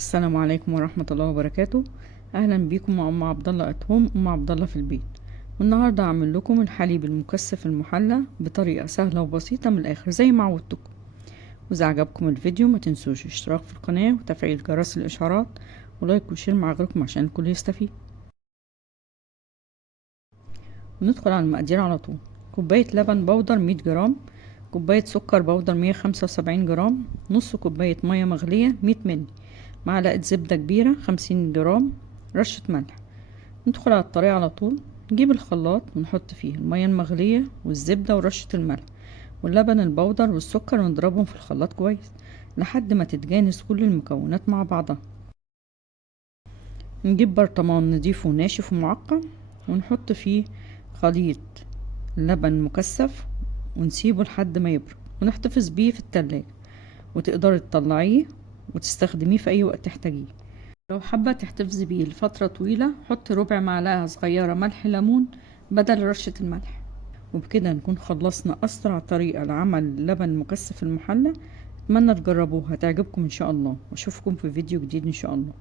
السلام عليكم ورحمة الله وبركاته. اهلا بيكم مع ام عبد الله @هوم، ام عبد الله في البيت. والنهارده هعمل لكم الحليب المكثف المحلى بطريقة سهلة وبسيطة من الاخر زي ما عودتكم. واذا عجبكم الفيديو ما تنسوش الاشتراك في القناة وتفعيل جرس الاشعارات ولايك وشير مع غيركم عشان الكل يستفيد. وندخل على المقادير على طول. كوباية لبن بودر 100 جرام، كوباية سكر بودر 175 جرام، نص كوباية مية مغلية 100 مللي، معلقة زبدة كبيرة 50 جرام، رشة ملح. ندخل على الطريقة على طول. نجيب الخلاط ونحط فيه المية المغلية والزبدة ورشة الملح واللبن البودر والسكر ونضربهم في الخلاط كويس لحد ما تتجانس كل المكونات مع بعضها. نجيب برطمان نضيف وناشف ومعقم ونحط فيه خليط لبن مكثف ونسيبه لحد ما يبرد ونحتفظ بيه في التلاجة، وتقدري تطلعيه وتستخدميه في اي وقت تحتاجيه. لو حابة تحتفظي بيه لفترة طويلة حطي ربع معلقة صغيرة ملح ليمون بدل رشة الملح. وبكده نكون خلصنا أسرع طريقة لعمل لبن مكثف المحلى. أتمنى تجربوها، هتعجبكم إن شاء الله، وأشوفكم في فيديو جديد إن شاء الله.